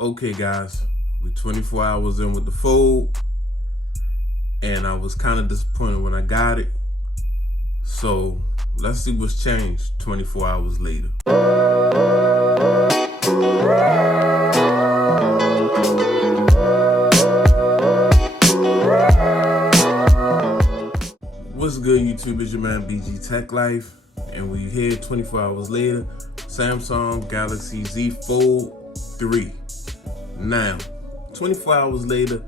Okay guys, we're 24 hours in with the Fold, and I was kind of disappointed when I got it. So let's see what's changed 24 hours later. What's good, YouTube? It's your man BG Tech Life, and we here 24 hours later. Samsung Galaxy Z Fold3. Now, 24 hours later,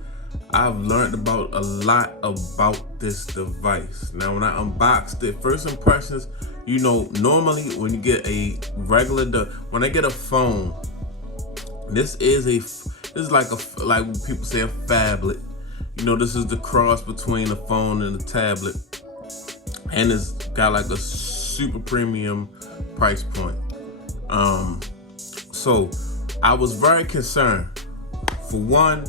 I've learned about a lot about this device. Now, when I unboxed it, first impressions, normally when you get a when I get a phone, this is like what people say, a phablet. This is the cross between a phone and a tablet, and it's got like a super premium price point. So I was very concerned. For one,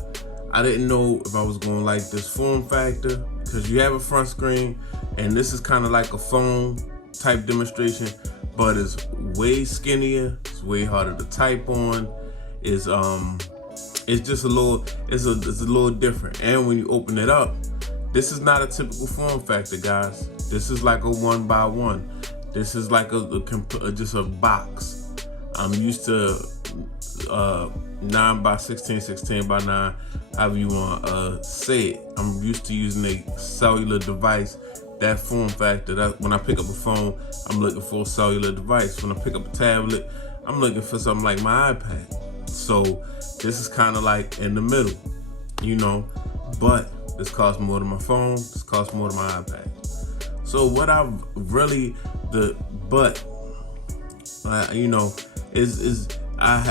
I didn't know if I was going to like this form factor, because you have a front screen and this is kind of like a phone type demonstration, but it's way skinnier, it's way harder to type on. It's just a little different. And when you open it up, this is not a typical form factor, guys. This is like a 1x1. This is like just a box. I'm used to 9x16, 16x9, however you want to say it. I'm used to using a cellular device. That form factor, that when I pick up a phone, I'm looking for a cellular device. When I pick up a tablet, I'm looking for something like my iPad. So this is kind of like in the middle, but this costs more than my phone, this costs more than my iPad. So what I really,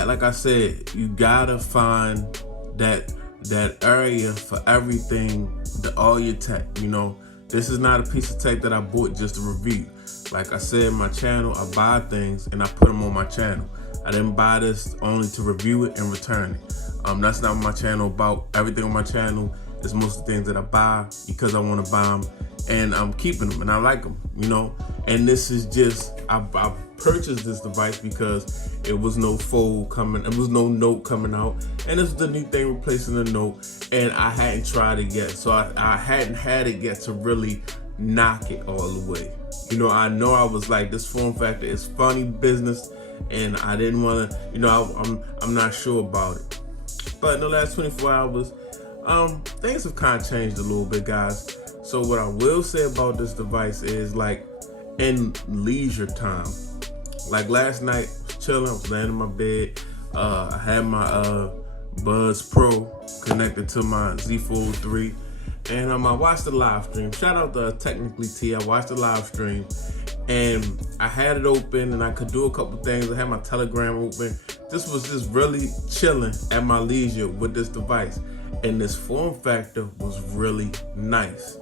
like I said, you gotta find that area for everything, all your tech. This is not a piece of tech that I bought just to review. Like I said, my channel, I buy things and I put them on my channel. I didn't buy this only to review it and return it. That's not what my channel about. Everything on my channel is most of the things that I buy because I want to buy them, and I'm keeping them and I like them, And this is just, I purchased this device because it was no fold coming, it was no note coming out, and this is the new thing replacing the note, and I hadn't tried it yet, so I hadn't had it yet to really knock it all the way. I know I was like, this form factor is funny business, and I didn't want to, I'm not sure about it. But in the last 24 hours, things have kind of changed a little bit, guys. So what I will say about this device is, like, in leisure time, like last night, I was chilling, I was laying in my bed. I had my Buds Pro connected to my Z Fold3, and I watched the live stream. Shout out to Technically T. I watched the live stream, and I had it open, and I could do a couple things. I had my Telegram open. This was just really chilling at my leisure with this device, and this form factor was really nice.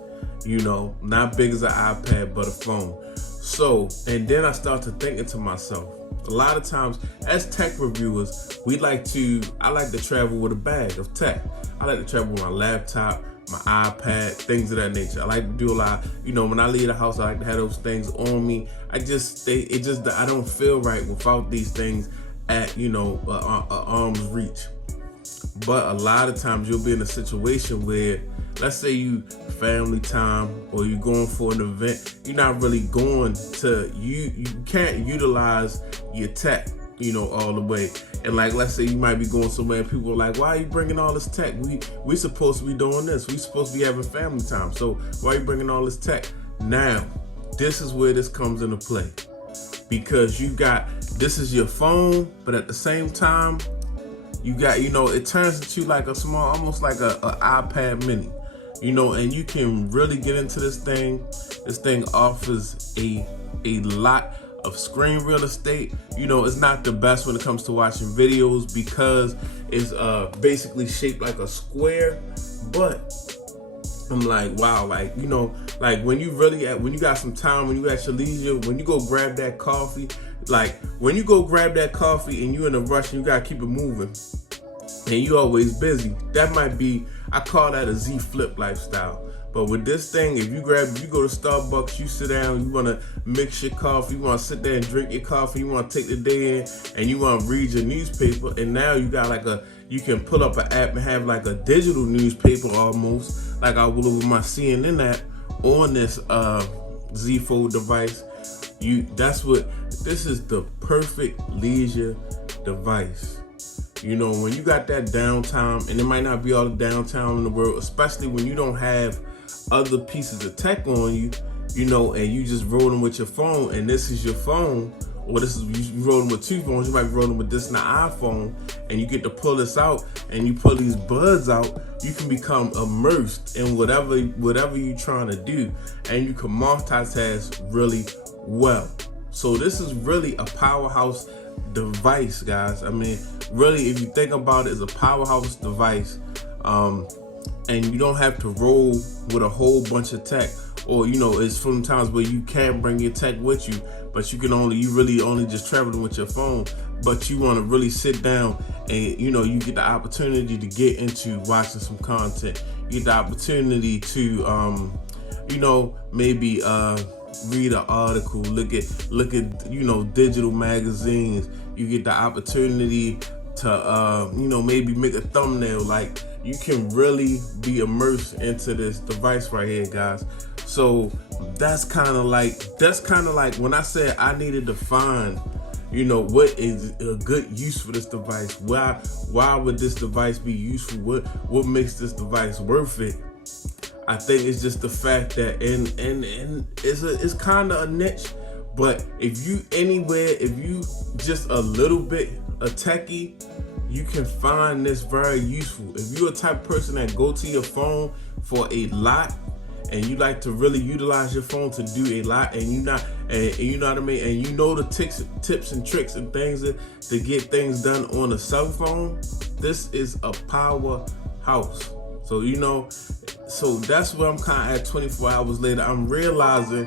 Not big as an iPad, but a phone. So, and then I started thinking to myself, a lot of times as tech reviewers, I like to travel with a bag of tech. I like to travel with my laptop, my iPad, things of that nature. I like to do a lot, when I leave the house, I like to have those things on me. I don't feel right without these things at, arm's reach. But a lot of times you'll be in a situation where, let's say you family time or you're going for an event, you're not really going to, you can't utilize your tech, all the way. And like, let's say you might be going somewhere and people are like, why are you bringing all this tech? We supposed to be doing this. We supposed to be having family time. So why are you bringing all this tech? Now, this is where this comes into play, because this is your phone, but at the same time, you got, it turns into like a small, almost like a iPad mini, and you can really get into this thing. This thing offers a lot of screen real estate. It's not the best when it comes to watching videos because it's basically shaped like a square, but I'm like, wow, like, like when you got some time, when you at your leisure, when you go grab that coffee, and you're in a rush and you gotta keep it moving and you always busy, that might be, I call that a Z Flip lifestyle. But with this thing, if you go to Starbucks, you sit down, you want to mix your coffee, you want to sit there and drink your coffee, you want to take the day in, and you want to read your newspaper, and now you got like You can pull up an app and have like a digital newspaper almost, like I will with my CNN app on this Z Fold device. This is the perfect leisure device. You know, when you got that downtime, and it might not be all the downtime in the world, especially when you don't have other pieces of tech on you, you know, and you just rolling with your phone, and this is your phone, or this is you rolling with two phones. You might be rolling with this and the iPhone, and you get to pull this out, and you pull these buds out. You can become immersed in whatever you're trying to do, and you can multitask really well. So this is really a powerhouse device, guys. I mean, really, if you think about it, it's a powerhouse device, and you don't have to roll with a whole bunch of tech. Or, you know, it's from times where you can't bring your tech with you, but you really only just traveling with your phone, but you want to really sit down and, you know, you get the opportunity to get into watching some content. You get the opportunity to, you know, maybe read an article, look at, you know, digital magazines. You get the opportunity to, you know, maybe make a thumbnail. Like, you can really be immersed into this device right here, guys. So that's kind of like when I said I needed to find, you know, what is a good use for this device. Why would this device be useful? What makes this device worth it? I think it's just the fact that and it's kind of a niche, but if you just a little bit a techie, you can find this very useful. If you're a type of person that go to your phone for a lot, and you like to really utilize your phone to do a lot, and you know what I mean, and you know the tips and tricks and things to get things done on a cell phone, this is a powerhouse. So, you know, so that's where I'm kind of at 24 hours later. I'm realizing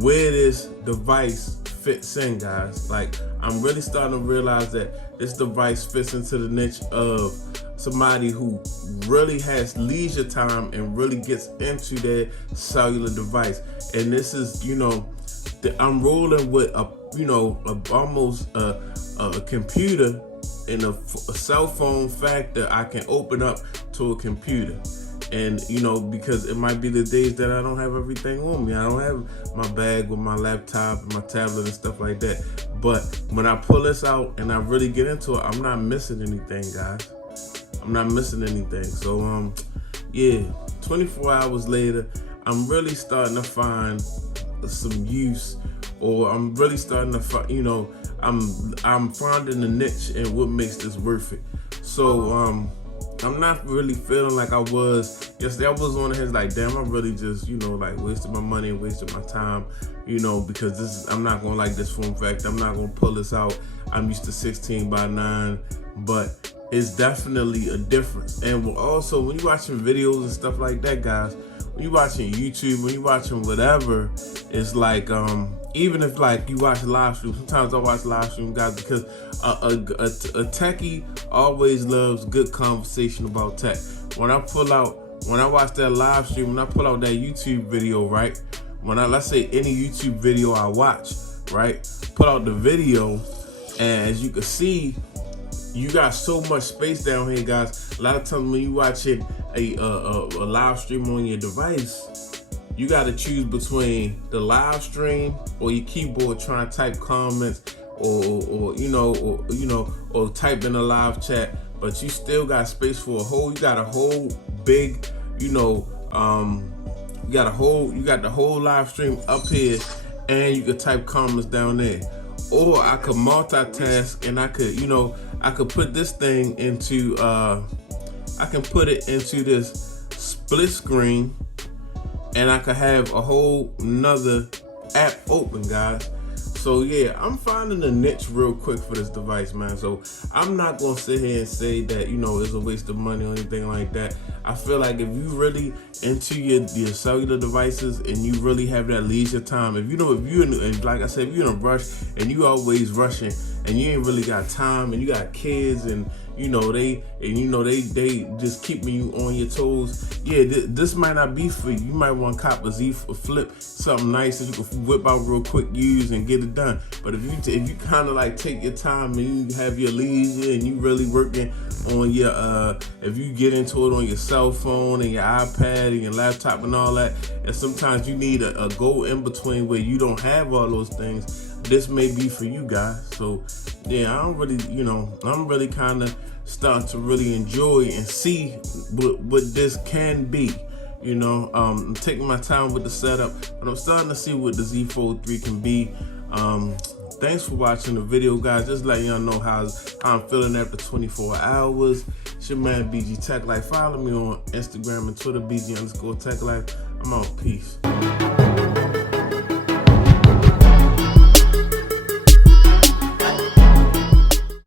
where this device fits in, guys. Like, I'm really starting to realize that this device fits into the niche of somebody who really has leisure time and really gets into their cellular device. And this is, you know, I'm rolling with almost a computer in a cell phone factor. I can open up to a computer. And, you know, because it might be the days that I don't have everything on me. I don't have my bag with my laptop and my tablet and stuff like that. But when I pull this out and I really get into it, I'm not missing anything, guys. I'm not missing anything. So, yeah, 24 hours later, I'm really starting to find some use, or I'm really starting to find, you know, I'm finding a niche and what makes this worth it. So, I'm not really feeling like I was yesterday. I was on the head like, damn, I really just, you know, like wasted my money and wasted my time, you know, because I'm not gonna like this form factor. I'm not gonna pull this out. I'm used to 16:9, but it's definitely a difference. And also, when you're watching videos and stuff like that, guys, when you're watching YouTube, when you're watching whatever, it's like, even if like you watch live streams, sometimes I watch live streams, guys, because a techie always loves good conversation about tech. When I watch that live stream, when I pull out that YouTube video, right? Let's say any YouTube video I watch, right? Pull out the video, and as you can see, you got so much space down here, guys. A lot of times when you watching a live stream on your device, you got to choose between the live stream or your keyboard trying to type comments or type in a live chat, but you still got space for you got a whole big, you got the whole live stream up here, and you could type comments down there. Or I could multitask and I could put this thing into I can put it into this split screen, and I could have a whole nother app open, guys. So yeah, I'm finding a niche real quick for this device, man. So I'm not gonna sit here and say that, you know, it's a waste of money or anything like that. I feel like if you really into your cellular devices and you really have that leisure time, if like I said, if you're in a rush and you always rushing and you ain't really got time and you got kids and they just keeping you on your toes. Yeah, this might not be for you. You might want to cop a Z Flip, something nice that you can whip out real quick, use and get it done. But if you kind of like take your time and you have your leisure and you really working on your if you get into it on your cell phone and your iPad and your laptop and all that, and sometimes you need a go in between where you don't have all those things, this may be for you guys. So yeah, I'm really kind of starting to really enjoy and see what this can be. I'm taking my time with the setup, but I'm starting to see what the Z Fold 3 can be. Thanks for watching the video, guys. Just letting y'all know how I'm feeling after 24 hours. It's your man BG Tech Life. Follow me on Instagram and Twitter, BG_Tech Life. I'm out. Peace.